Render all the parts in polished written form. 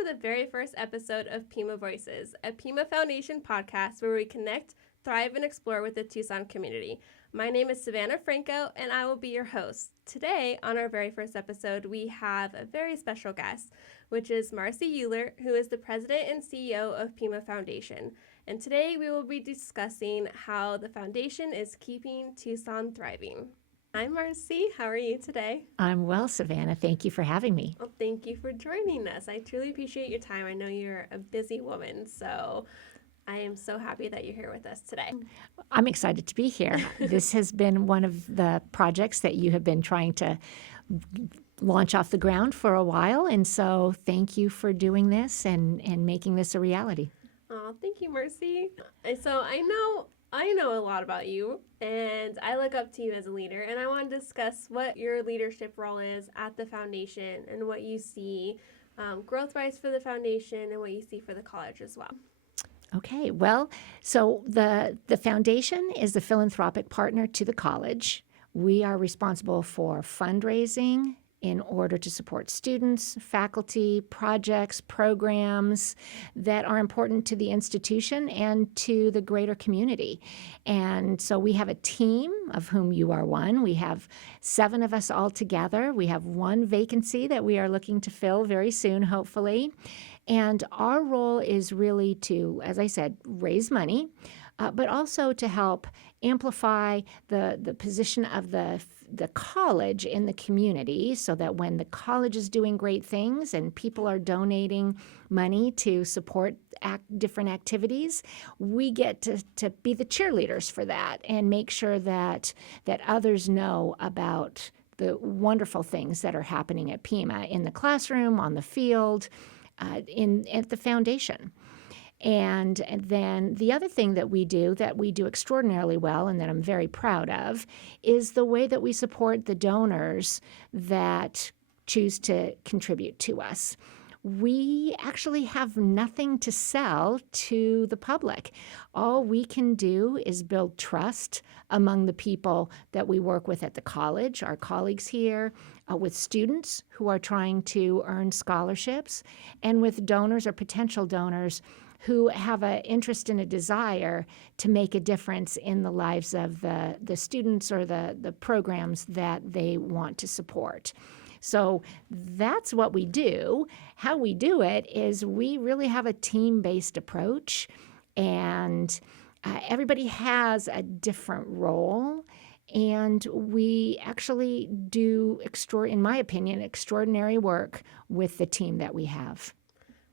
to the very first episode of Pima Voices, a Pima Foundation podcast where we connect, thrive, and explore with the Tucson community. My name is Savannah Franco, and I will be your host. Today, on our very first episode, we have a very special guest, which is Marcy Euler, who is the president and CEO of Pima Foundation. And today, we will be discussing how the foundation is keeping Tucson thriving. Hi, Marcy. How are you today? I'm well, Savannah. Thank you for having me. Well, thank you for joining us. I truly appreciate your time. I know you're a busy woman, so I am so happy that you're here with us today. I'm excited to be here. This has been one of the projects that you have been trying to launch off the ground for a while, and so thank you for doing this and making this a reality. Oh, thank you, Marcy. And so I know a lot about you, and I look up to you as a leader, and I want to discuss what your leadership role is at the foundation and what you see growth-wise for the foundation and what you see for the college as well. Okay, well, so the foundation is the philanthropic partner to the college. We are responsible for fundraising in order to support students, faculty, projects, programs that are important to the institution and to the greater community. And so we have a team of whom you are one. We have 7 of us all together. We have 1 vacancy that we are looking to fill very soon, hopefully. And our role is really to, as I said, raise money, but also to help amplify the position of the college in the community so that when the college is doing great things and people are donating money to support different activities, we get to be the cheerleaders for that and make sure that others know about the wonderful things that are happening at Pima in the classroom, on the field, at the foundation. And then the other thing that we do extraordinarily well and that I'm very proud of is the way that we support the donors that choose to contribute to us. We actually have nothing to sell to the public. All we can do is build trust among the people that we work with at the college, our colleagues here, with students who are trying to earn scholarships, and with donors or potential donors who have an interest and a desire to make a difference in the lives of the students or the programs that they want to support. So that's what we do. How we do it is we really have a team-based approach, and everybody has a different role, and we actually do, in my opinion, extraordinary work with the team that we have.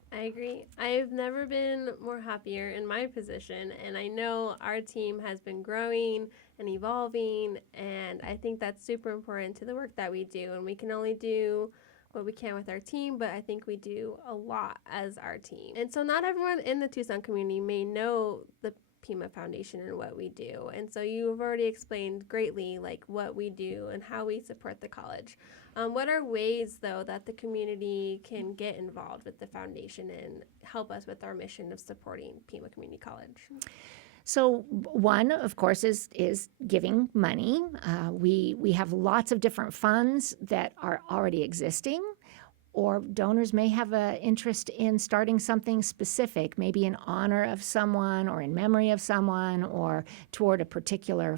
I agree. I've never been more happier in my position, and I know our team has been growing and evolving, and I think that's super important to the work that we do, and we can only do what we can with our team, but I think we do a lot as our team. And so not everyone in the Tucson community may know the Pima Foundation and what we do, and so you've already explained greatly like what we do and how we support the college. What are ways, though, that the community can get involved with the foundation and help us with our mission of supporting Pima Community College? So one, of course, is giving money. We have lots of different funds that are already existing, or donors may have an interest in starting something specific, maybe in honor of someone or in memory of someone or toward a particular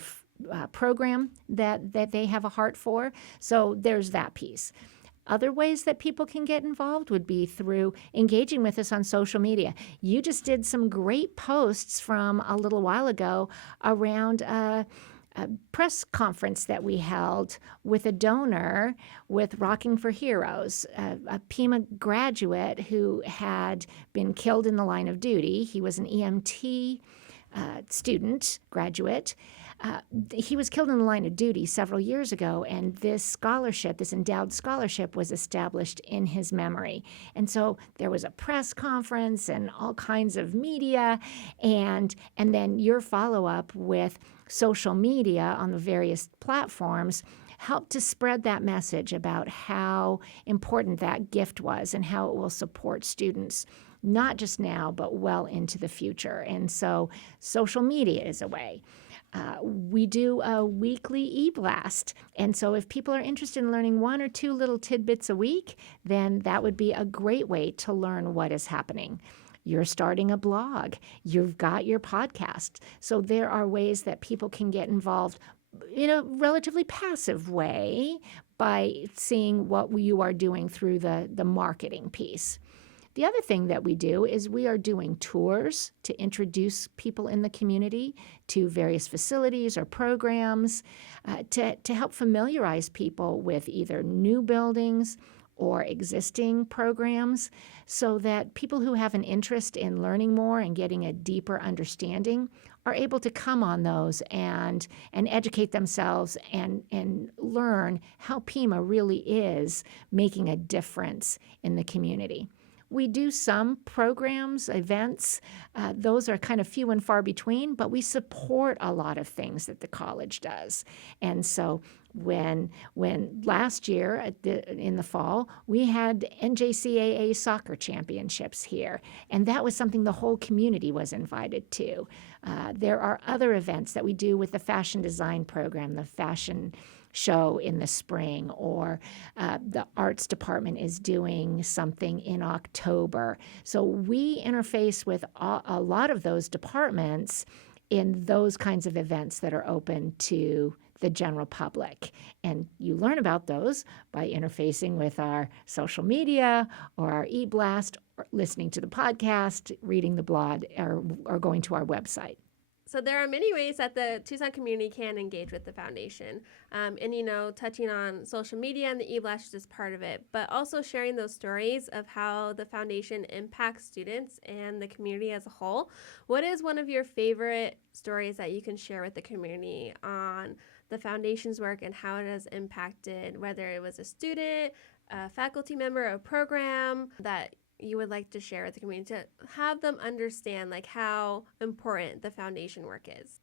program that they have a heart for. So there's that piece. Other ways that people can get involved would be through engaging with us on social media. You just did some great posts from a little while ago around a press conference that we held with a donor with Rocking for Heroes, a Pima graduate who had been killed in the line of duty. He was an EMT graduate. He was killed in the line of duty several years ago, and this endowed scholarship was established in his memory. And so there was a press conference and all kinds of media, and then your follow-up with social media on the various platforms helped to spread that message about how important that gift was and how it will support students, not just now, but well into the future. And so social media is a way. We do a weekly e-blast. And so if people are interested in learning one or two little tidbits a week, then that would be a great way to learn what is happening. You're starting a blog. You've got your podcast. So there are ways that people can get involved in a relatively passive way by seeing what you are doing through the marketing piece. The other thing that we do is we are doing tours to introduce people in the community to various facilities or programs to help familiarize people with either new buildings or existing programs so that people who have an interest in learning more and getting a deeper understanding are able to come on those and educate themselves and learn how Pima really is making a difference in the community. We do some programs, events. Those are kind of few and far between, but we support a lot of things that the college does. And so when last year in the fall, we had NJCAA soccer championships here, and that was something the whole community was invited to. There are other events that we do with the fashion design program, the fashion show in the spring, or the arts department is doing something in October. So we interface with a lot of those departments in those kinds of events that are open to the general public. And you learn about those by interfacing with our social media or our e-blast, or listening to the podcast, reading the blog, or going to our website. So there are many ways that the Tucson community can engage with the foundation. And, touching on social media and the e-blast is just part of it, but also sharing those stories of how the foundation impacts students and the community as a whole. What is one of your favorite stories that you can share with the community on the foundation's work and how it has impacted, whether it was a student, a faculty member, a program that you would like to share with the community to have them understand how important the foundation work is?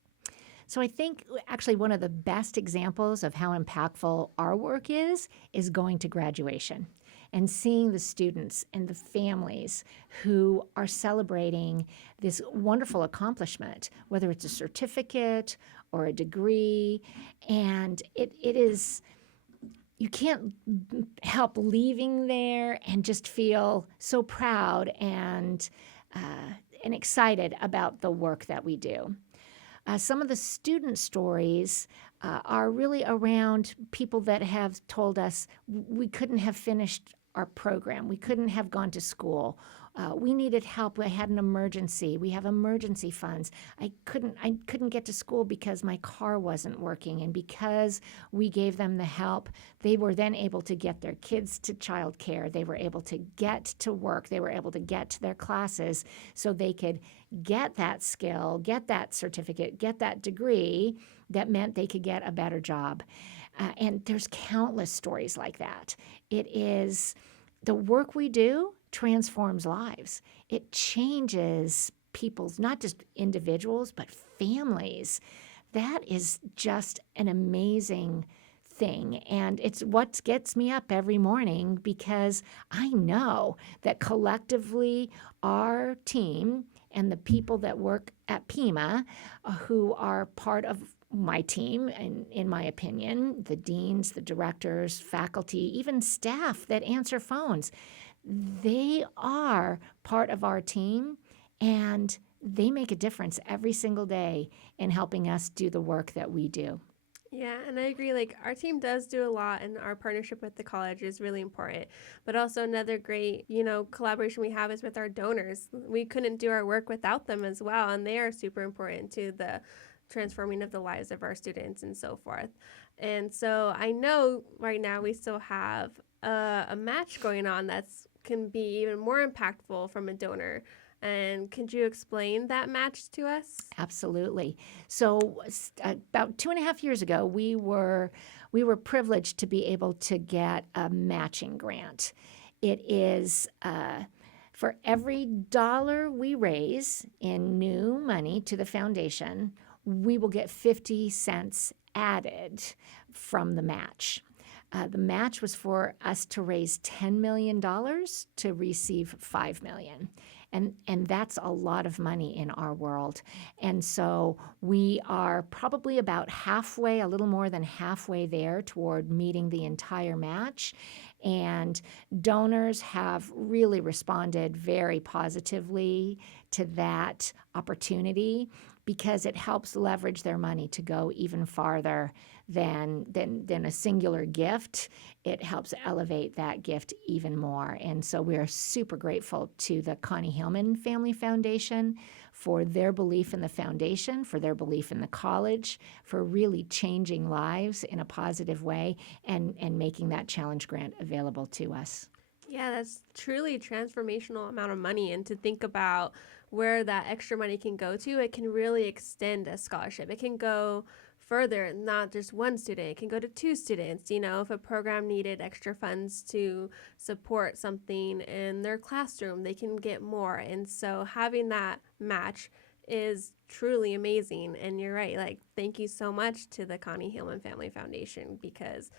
So I think actually one of the best examples of how impactful our work is going to graduation and seeing the students and the families who are celebrating this wonderful accomplishment, whether it's a certificate or a degree. And it is, you can't help leaving there and just feel so proud and excited about the work that we do. Some of the student stories are really around people that have told us we couldn't have finished our program, we couldn't have gone to school. We needed help. I had an emergency. We have emergency funds. I couldn't get to school because my car wasn't working. And because we gave them the help, they were then able to get their kids to childcare. They were able to get to work. They were able to get to their classes so they could get that skill, get that certificate, get that degree that meant they could get a better job. And there's countless stories like that. It is the work we do transforms lives. It changes people's, not just individuals, but families. That is just an amazing thing. And it's what gets me up every morning because I know that collectively our team and the people that work at Pima, who are part of my team, and in my opinion, the deans, the directors, faculty, even staff that answer phones, they are part of our team, and they make a difference every single day in helping us do the work that we do. Yeah, and I agree. Our team does do a lot, and our partnership with the college is really important. But also another great, collaboration we have is with our donors. We couldn't do our work without them as well, and they are super important to the transforming of the lives of our students and so forth. And so I know right now we still have a match going on that's can be even more impactful from a donor. And could you explain that match to us? Absolutely. So about 2.5 years ago, we were privileged to be able to get a matching grant. It is for every dollar we raise in new money to the foundation, we will get 50 cents added from the match. The match was for us to raise $10 million to receive $5 million. And that's a lot of money in our world. And so we are probably about halfway, a little more than halfway there toward meeting the entire match. And donors have really responded very positively to that opportunity because it helps leverage their money to go even farther than a singular gift. It helps elevate that gift even more. And so we are super grateful to the Connie Hillman Family Foundation for their belief in the foundation, for their belief in the college, for really changing lives in a positive way and making that challenge grant available to us. Yeah, that's truly transformational amount of money. And to think about where that extra money can go to, it can really extend a scholarship. It can go further, not just one student. It can go to two students. If a program needed extra funds to support something in their classroom, they can get more. And so having that match is truly amazing. And you're right. Like, thank you so much to the Connie Hillman Family Foundation, because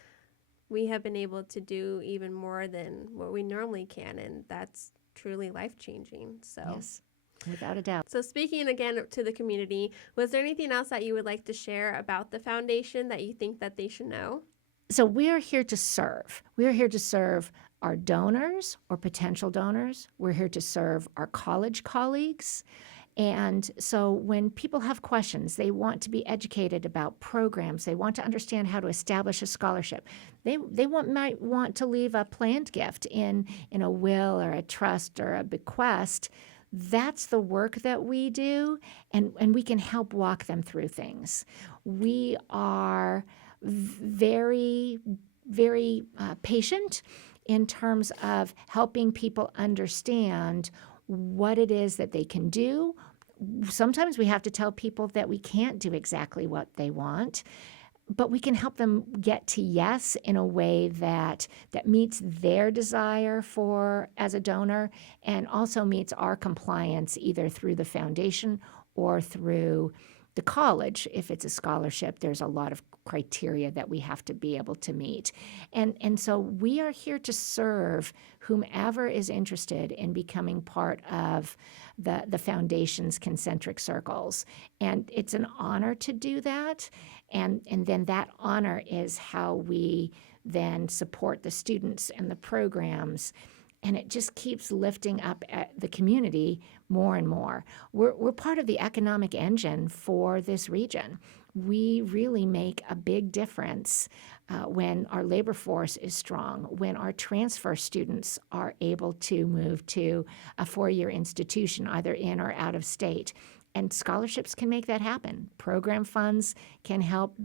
we have been able to do even more than what we normally can, and that's truly life-changing. So yes, without a doubt. So speaking again to the community, was there anything else that you would like to share about the foundation that you think that they should know? So we are here to serve. We are here to serve our donors or potential donors. We're here to serve our college colleagues. And so when people have questions, they want to be educated about programs, they want to understand how to establish a scholarship. They might want to leave a planned gift in a will or a trust or a bequest. That's the work that we do, and we can help walk them through things. We are very, very patient in terms of helping people understand what it is that they can do. Sometimes we have to tell people that we can't do exactly what they want, but we can help them get to yes in a way that meets their desire for as a donor and also meets our compliance either through the foundation or through the college. If it's a scholarship, there's a lot of criteria that we have to be able to meet. And so we are here to serve whomever is interested in becoming part of the foundation's concentric circles. And it's an honor to do that. And then that honor is how we then support the students and the programs. And it just keeps lifting up the community more and more. We're part of the economic engine for this region. We really make a big difference when our labor force is strong, when our transfer students are able to move to a four-year institution, either in or out of state. And scholarships can make that happen. Program funds can help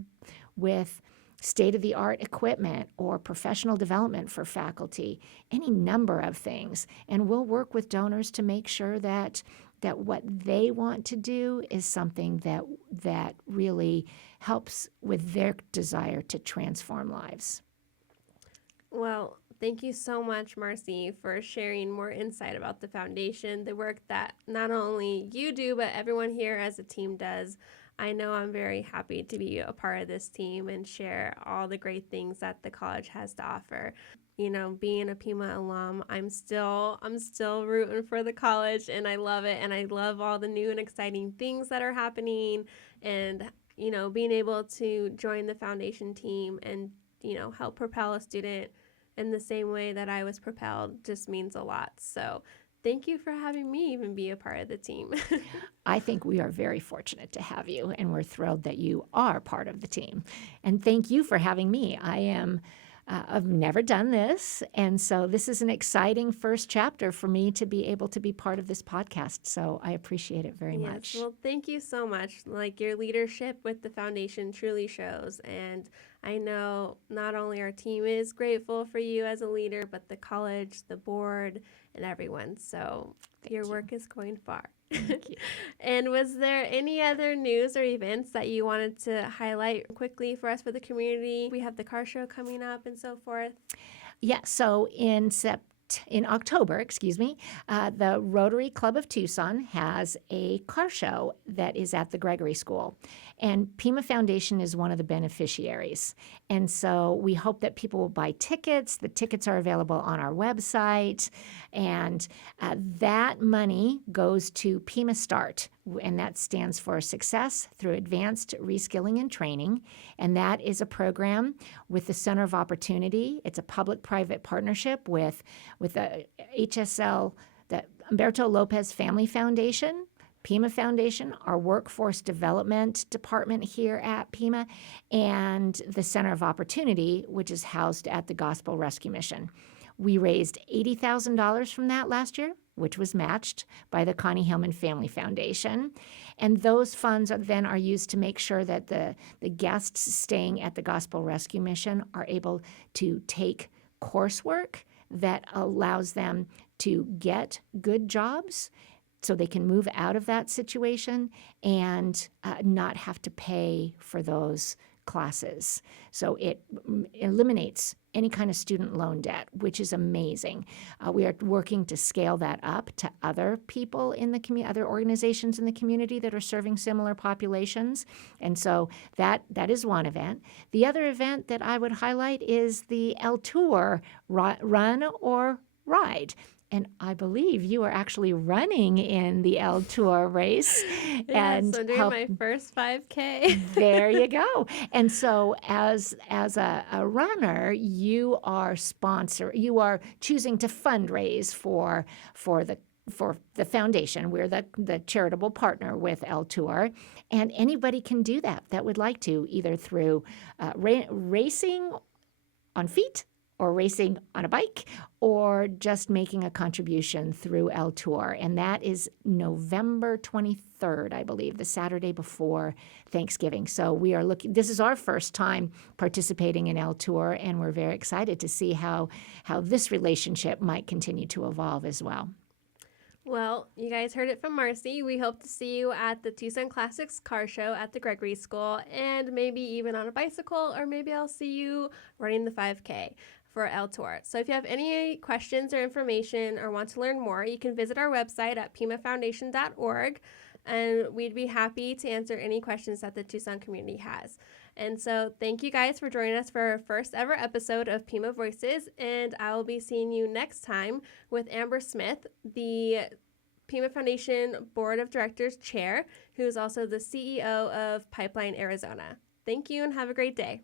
with state-of-the-art equipment or professional development for faculty, any number of things. And we'll work with donors to make sure that what they want to do is something that really helps with their desire to transform lives. Well, thank you so much, Marcy, for sharing more insight about the foundation, the work that not only you do, but everyone here as a team does. I know I'm very happy to be a part of this team and share all the great things that the college has to offer. Being a Pima alum, I'm still rooting for the college, and I love it, and I love all the new and exciting things that are happening, and being able to join the foundation team and help propel a student in the same way that I was propelled just means a lot. So thank you for having me even be a part of the team. I think we are very fortunate to have you, and we're thrilled that you are part of the team. And thank you for having me. I've never done this, and so this is an exciting first chapter for me to be able to be part of this podcast. So I appreciate it very much. Well, thank you so much. Like, your leadership with the foundation truly shows, and I know not only our team is grateful for you as a leader, but the college, the board, and everyone. So your work is going far. Thank you. And was there any other news or events that you wanted to highlight quickly for us, for the community? We have the car show coming up and so forth. Yeah, so in September in October, the Rotary Club of Tucson has a car show that is at the Gregory School. And Pima Foundation is one of the beneficiaries. And so we hope that people will buy tickets. The tickets are available on our website. And that money goes to Pima Start, and that stands for Success Through Advanced Reskilling and Training. And that is a program with the Center of Opportunity. It's a public-private partnership with the HSL, the Humberto Lopez Family Foundation, Pima Foundation, our workforce development department here at Pima, and the Center of Opportunity, which is housed at the Gospel Rescue Mission. We raised $80,000 from that last year, which was matched by the Connie Hillman Family Foundation. And those funds are used to make sure that the guests staying at the Gospel Rescue Mission are able to take coursework that allows them to get good jobs so they can move out of that situation and not have to pay for those classes. So it eliminates any kind of student loan debt, which is amazing. We are working to scale that up to other people in the community, other organizations in the community that are serving similar populations. And so that is one event. The other event that I would highlight is the El Tour Run or Ride. And I believe you are actually running in the El Tour race. Yes, and I'm doing my first 5K. There you go. And so as a runner, you are choosing to fundraise for the foundation. We're the charitable partner with El Tour. And anybody can do that would like to, either through racing on feet, or racing on a bike, or just making a contribution through El Tour. And that is November 23rd, I believe, the Saturday before Thanksgiving. So we are this is our first time participating in El Tour, and we're very excited to see how this relationship might continue to evolve as well. Well, you guys heard it from Marcy. We hope to see you at the Tucson Classics Car Show at the Gregory School, and maybe even on a bicycle, or maybe I'll see you running the 5K for El Tour. So if you have any questions or information or want to learn more, you can visit our website at pimafoundation.org, and we'd be happy to answer any questions that the Tucson community has. And so thank you guys for joining us for our first ever episode of Pima Voices, and I will be seeing you next time with Amber Smith, the Pima Foundation Board of Directors Chair, who is also the CEO of Pipeline Arizona. Thank you and have a great day.